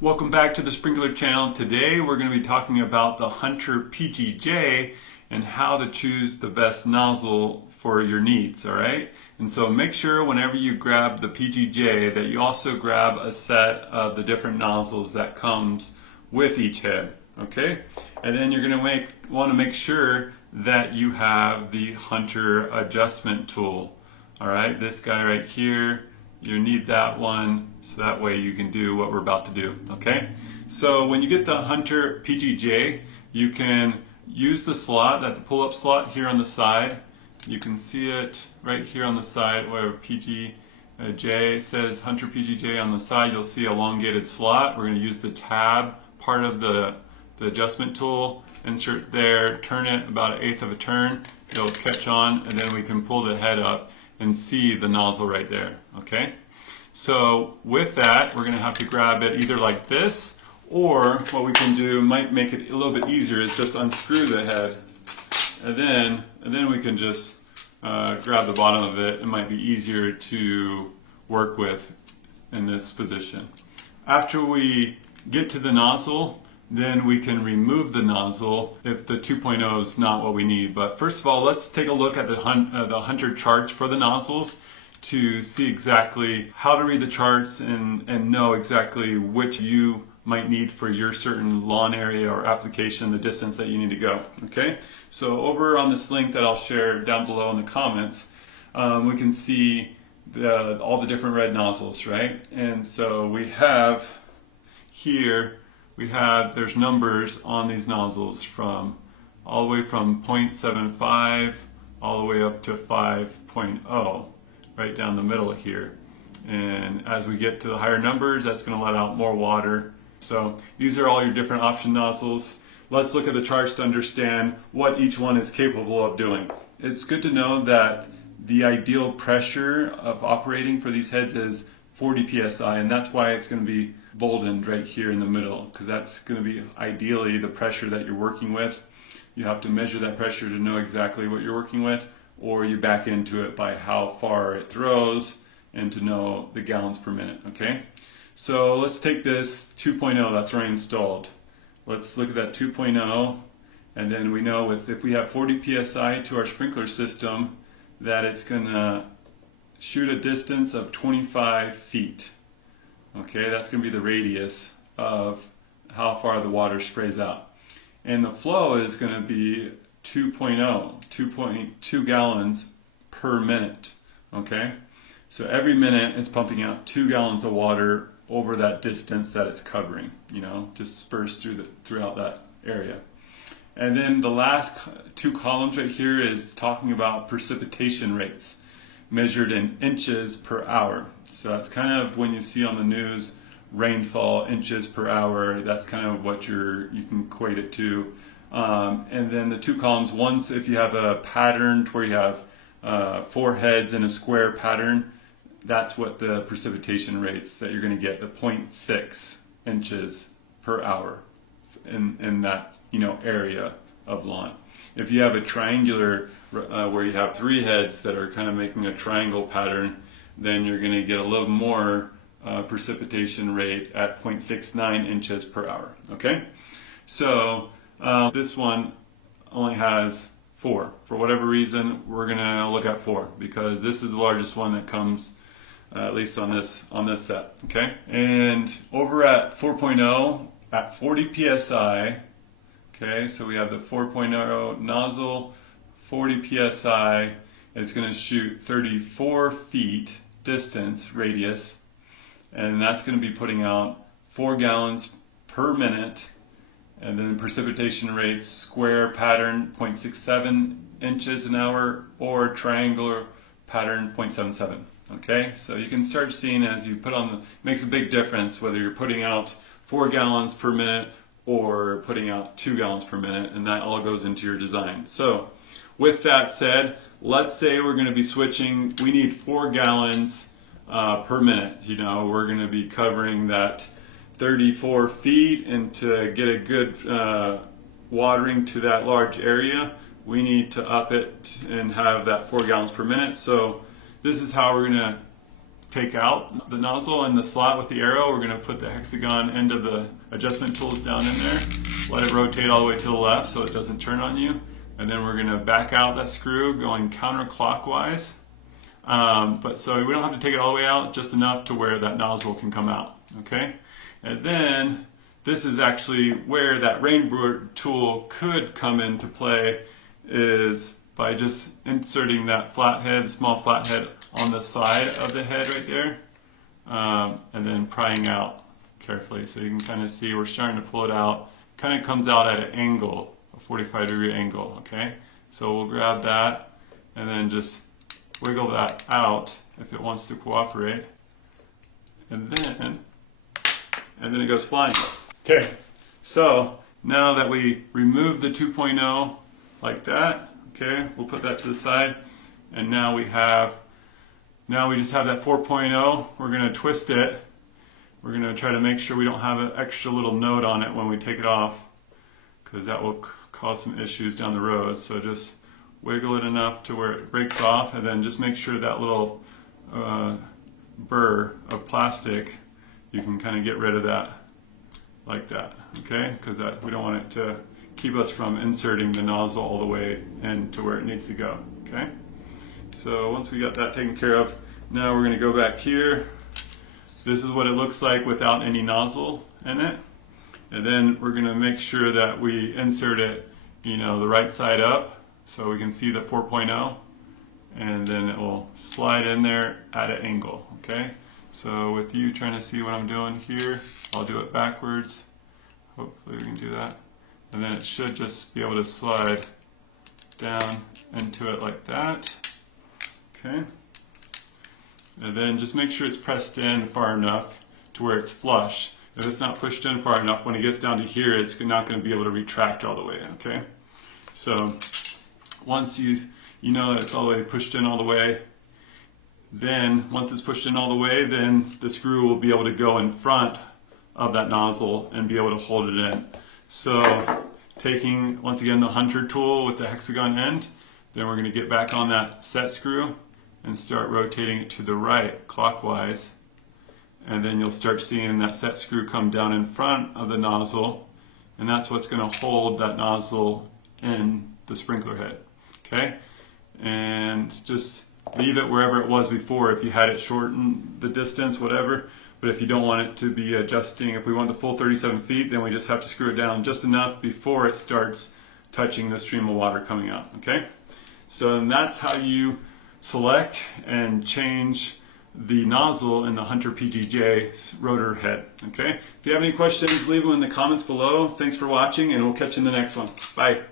Welcome back to the Sprinkler channel. Today we're going to be talking about the Hunter PGJ and how to choose the best nozzle for your needs, alright? And so make sure whenever you grab the PGJ that you also grab a set of the different nozzles that comes with each head, okay? And then you're going to want to make sure that you have the Hunter adjustment tool, alright? This guy right here. You need that one so that way you can do what we're about to do, okay? So when you get the Hunter PGJ, you can use the slot, the pull-up slot here on the side. You can see it right here on the side where PGJ says Hunter PGJ on the side. You'll see elongated slot. We're going to use the tab part of the adjustment tool. Insert there, turn it about 1/8 of a turn. It'll catch on, and then we can pull the head up and see the nozzle right there, okay? So with that, we're gonna have to grab it either like this, or what we can do, might make it a little bit easier, is just unscrew the head, and then we can just grab the bottom of it. It might be easier to work with in this position. After we get to the nozzle, then we can remove the nozzle if the 2.0 is not what we need. But first of all, let's take a look at the Hunter charts for the nozzles to see exactly how to read the charts and know exactly which you might need for your certain lawn area or application, the distance that you need to go, okay? So over on this link that I'll share down below in the comments, we can see all the different red nozzles, right? And so we have here, there's numbers on these nozzles from all the way from 0.75 all the way up to 5.0, right down the middle here. And as we get to the higher numbers, that's going to let out more water. So these are all your different option nozzles. Let's look at the charts to understand what each one is capable of doing. It's good to know that the ideal pressure of operating for these heads is 40 psi, and that's why it's going to be boldened right here in the middle, because that's going to be ideally the pressure that you're working with. You have to measure that pressure to know exactly what you're working with, or you back into it by how far it throws and to know the gallons per minute, okay? So let's take this 2.0 that's already installed. Let's look at that 2.0, and then we know if we have 40 psi to our sprinkler system that it's going to shoot a distance of 25 feet. Okay, that's going to be the radius of how far the water sprays out. And the flow is going to be 2.2 gallons per minute. Okay, so every minute it's pumping out 2 gallons of water over that distance that it's covering, dispersed throughout that area. And then the last two columns right here is talking about precipitation rates, measured in inches per hour. So that's kind of when you see on the news rainfall inches per hour, that's kind of what you can equate it to. And then the two columns, one's if you have a pattern where you have 4 heads in a square pattern, that's what the precipitation rates that you're going to get, the 0.6 inches per hour in that area of lawn. If you have a triangular where you have 3 heads that are kind of making a triangle pattern, then you're going to get a little more precipitation rate at 0.69 inches per hour. Okay, so this one only has 4. For whatever reason, we're going to look at 4 because this is the largest one that comes, at least on this set. Okay, and over at 4.0 at 40 psi. Okay, so we have the 4.0 nozzle, 40 psi. It's going to shoot 34 feet distance radius, and that's going to be putting out 4 gallons per minute. And then precipitation rates, square pattern 0.67 inches an hour, or triangular pattern 0.77. Okay, so you can start seeing as you put on makes a big difference whether you're putting out 4 gallons per minute or putting out 2 gallons per minute, and that all goes into your design. So with that said, let's say we're going to be switching, we need 4 gallons per minute. We're going to be covering that 34 feet, and to get a good watering to that large area, we need to up it and have that 4 gallons per minute. So this is how we're going to take out the nozzle in the slot with the arrow, we're going to put the hexagon end of the adjustment tools down in there, let it rotate all the way to the left so it doesn't turn on you, and then we're going to back out that screw going counterclockwise. But so we don't have to take it all the way out, just enough to where that nozzle can come out. Okay, and then this is actually where that rainbow tool could come into play, is by just inserting that flathead, small flathead, on the side of the head right there, and then prying out carefully. So you can kind of see we're starting to pull it out. Kind of comes out at an angle, a 45-degree angle. Okay, so we'll grab that and then just wiggle that out if it wants to cooperate, and then it goes flying. Okay, so now that we remove the 2.0 like that, okay, we'll put that to the side, and now we just have that 4.0. We're going to twist it. We're going to try to make sure we don't have an extra little node on it when we take it off, because that will cause some issues down the road. So just wiggle it enough to where it breaks off, and then just make sure that little burr of plastic, you can kind of get rid of that like that, okay? Because we don't want it to keep us from inserting the nozzle all the way into where it needs to go, okay? So once we got that taken care of, now we're going to go back here. This is what it looks like without any nozzle in it. And then we're going to make sure that we insert it, the right side up so we can see the 4.0. And then it will slide in there at an angle, okay? So with you trying to see what I'm doing here, I'll do it backwards. Hopefully we can do that. And then it should just be able to slide down into it like that. Okay. And then just make sure it's pressed in far enough to where it's flush. If it's not pushed in far enough, when it gets down to here, it's not going to be able to retract all the way, okay? So once you know that it's all the way pushed in all the way, then once it's pushed in all the way, then the screw will be able to go in front of that nozzle and be able to hold it in. So taking, once again, the Hunter tool with the hexagon end, then we're going to get back on that set screw and start rotating it to the right clockwise, and then you'll start seeing that set screw come down in front of the nozzle, and that's what's going to hold that nozzle in the sprinkler head. Okay, and just leave it wherever it was before. If you had it shorten the distance, whatever, but if you don't want it to be adjusting, if we want the full 37 feet, then we just have to screw it down just enough before it starts touching the stream of water coming out. Okay, so that's how you select and change the nozzle in the Hunter PGJ rotor head. Okay, if you have any questions, leave them in the comments below. Thanks for watching, and we'll catch you in the next one. Bye.